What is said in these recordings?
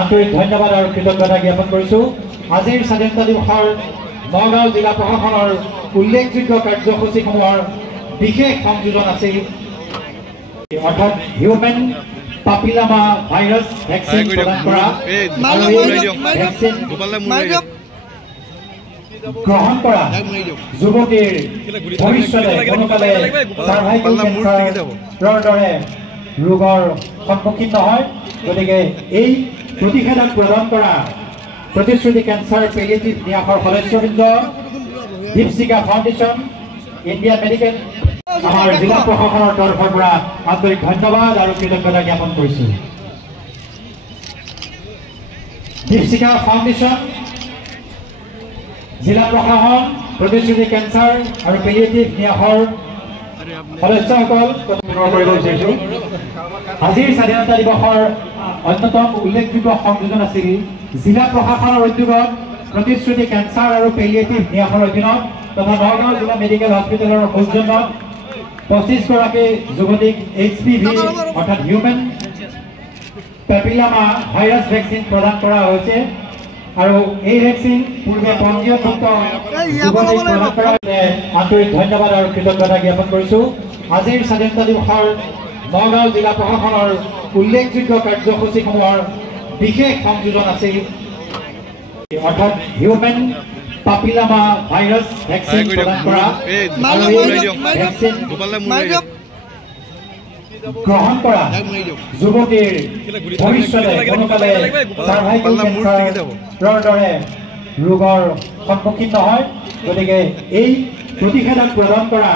আন্তৰিক ধন্যবাদ আৰু কৃতজ্ঞতা জ্ঞাপন কৰিছো। আজিৰ স্বাধীনতা দিৱসৰ নগাঁও জিলা প্ৰশাসনৰ উল্লেখযোগ্য কাৰ্যসূচীসমূহৰ বিশেষ সংযোজন আছিল, অৰ্থাৎ হিউমেন পাপিলামা ভাইৰাছ ভেকচিন প্ৰদান কৰা, গ্ৰহণ কৰা যুৱতীৰ ভৱিষ্যতে কোনোকালে চাৰ্ভাইকেল কেঞ্চাৰৰ দৰে ৰোগৰ সন্মুখীন নহয়। গতিকে এই প্ৰতিষেধক প্ৰদান কৰা প্ৰতিশ্ৰুতি কেঞ্চাৰ পেলিয়েটিভ ন্যাসৰ সদস্যবৃন্দ, দীপশিখা ফাউণ্ডেশ্যন, ইণ্ডিয়ান মেডিকেল, আমাৰ জিলা প্ৰশাসনৰ তৰফৰ পৰা আন্তৰিক ধন্যবাদ আৰু কৃতজ্ঞতা জ্ঞাপন কৰিছোঁ। দীপশিখা ফাউণ্ডেশ্যন, জিলা প্ৰশাসন, প্ৰতিশ্ৰুতি কেঞ্চাৰ আৰু পেলিয়েটিভ ন্যাসৰ সদস্যসকল কৰিব বিচাৰিছোঁ। আজিৰ স্বাধীনতা দিৱসৰ অন্যতম উল্লেখযোগ্য সংযোজন আছিল জিলা প্ৰশাসনৰ উদ্যোগত প্ৰতিশ্ৰুতি কেঞ্চাৰ আৰু পেলিয়েটিভ ন্যাসৰ অধীনত তথা নগাঁও জিলা মেডিকেল হস্পিটেলৰ সৌজন্যত 25 গৰাকী যুৱতীক HPV অৰ্থাৎ হিউমেন পেপিলামা ভাইৰাছ ভেকচিন প্ৰদান কৰা হৈছে আৰু এই ভেকচিন পূৰ্বে পঞ্জীয়নভুক্ত যুৱতীক প্ৰদান কৰাৰ বাবে আন্তৰিক ধন্যবাদ আৰু কৃতজ্ঞতা জ্ঞাপন কৰিছোঁ। আজিৰ স্বাধীনতা দিৱসৰ নগাঁও জিলা প্ৰশাসনৰ উল্লেখযোগ্য কাৰ্যসূচীসমূহৰ বিশেষ সংযোজন আছিল, অৰ্থাৎ হিউমেন পাপিলামা ভাইৰাছ ভেকচিন প্ৰদান কৰা, ভেকচিন গ্ৰহণ কৰা যুৱতীৰ ভৱিষ্যতে কোনোকালে চাৰ্ভাইকেল কেঞ্চাৰৰ দৰে ৰোগৰ সন্মুখীন নহয়। গতিকে এই প্ৰতিষেধক প্ৰদান কৰা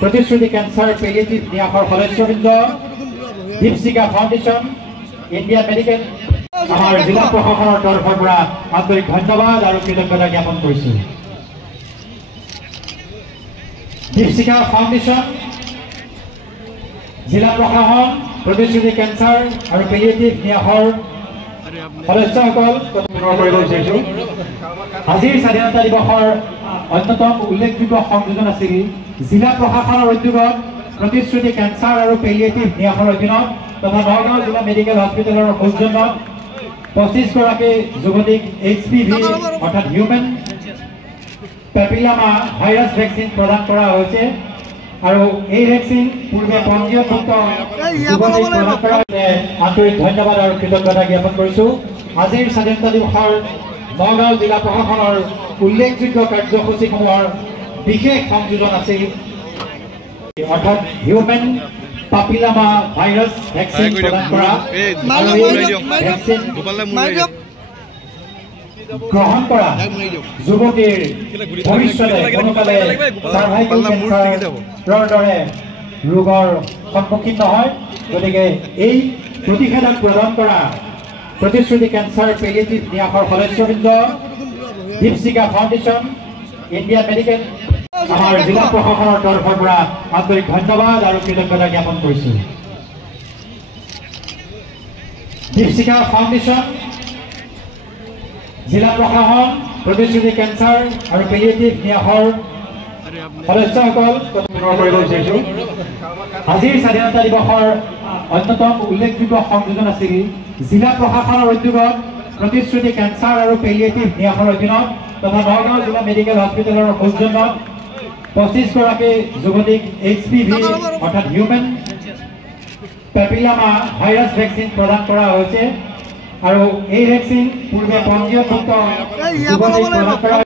প্ৰতিশ্ৰুতি কেঞ্চাৰ পেলিয়েটিভ ন্যাসৰ সদস্যবৃন্দ, দীপশিখা ফাউণ্ডেশ্যন, ইণ্ডিয়ান মেডিকেল, আমাৰ জিলা প্ৰশাসনৰ তৰফৰ পৰা আন্তৰিক ধন্যবাদ আৰু কৃতজ্ঞতা জ্ঞাপন কৰিছোঁ। দীপশিখা ফাউণ্ডেশ্যন, জিলা প্ৰশাসন, প্ৰতিশ্ৰুতি কেঞ্চাৰ আৰু পেলিয়েটিভ ন্যাসৰ সদস্যসকল কৰিব বিচাৰিছোঁ। আজিৰ স্বাধীনতা দিৱসৰ অন্যতম উল্লেখযোগ্য সংযোজন আছিল জিলা প্ৰশাসনৰ উদ্যোগত প্ৰতিশ্ৰুতি কেঞ্চাৰ আৰু পেলিয়েটিভ ন্যাসৰ অধীনত তথা নগাঁও জিলা মেডিকেল হস্পিটেলৰ সৌজন্যত 25 গৰাকী যুৱতীক HPV অৰ্থাৎ হিউমেন পেপিলামা ভাইৰাছ ভেকচিন প্ৰদান কৰা হৈছে আৰু এই ভেকচিন পূৰ্বে পঞ্জীয়নভুক্ত যুৱতীক প্ৰদান কৰাৰ বাবে আন্তৰিক ধন্যবাদ আৰু কৃতজ্ঞতা জ্ঞাপন কৰিছোঁ। আজিৰ স্বাধীনতা দিৱসৰ নগাঁও জিলা প্ৰশাসনৰ উল্লেখযোগ্য কাৰ্যসূচীসমূহৰ বিশেষ সংযোজন আছিল, অৰ্থাৎ হিউমেন পাপিলামা ভাইৰাছ ভেকচিন প্ৰদান কৰা, ভেকচিন গ্ৰহণ কৰা যুৱতীৰ ভৱিষ্যতে কোনোকালে চাৰ্ভাইকেল কেঞ্চাৰৰ দৰে ৰোগৰ সন্মুখীন নহয়। গতিকে এই প্ৰতিষেধক প্ৰদান কৰা প্ৰতিশ্ৰুতি কেঞ্চাৰ পেলিয়েটিভ ন্যাসৰ সদস্যবৃন্দ, দীপশিখা ফাউণ্ডেশ্যন, ইণ্ডিয়ান মেডিকেল, আমাৰ জিলা প্ৰশাসনৰ তৰফৰ পৰা আন্তৰিক ধন্যবাদ আৰু কৃতজ্ঞতা জ্ঞাপন কৰিছোঁ। দীপশিখা ফাউণ্ডেশ্যন, জিলা প্ৰশাসন, প্ৰতিশ্ৰুতি কেঞ্চাৰ আৰু পেলিয়েটিভ ন্যাসৰ সদস্যসকল কৰিব বিচাৰিছোঁ। আজিৰ স্বাধীনতা দিৱসৰ অন্যতম উল্লেখযোগ্য সংযোজন আছিল জিলা প্ৰশাসনৰ উদ্যোগত প্ৰতিশ্ৰুতি কেঞ্চাৰ আৰু পেলিয়েটিভ ন্যাসৰ অধীনত তথা নগাঁও জিলা মেডিকেল হস্পিটেলৰ সৌজন্যত 25 গৰাকী যুৱতীক HPV অৰ্থাৎ হিউমেন পেপিলামা ভাইৰাছ ভেকচিন প্ৰদান কৰা হৈছে আৰু এই ভেকচিন পূৰ্বে পঞ্জীয়নভুক্ত যুৱতীক প্ৰদান কৰা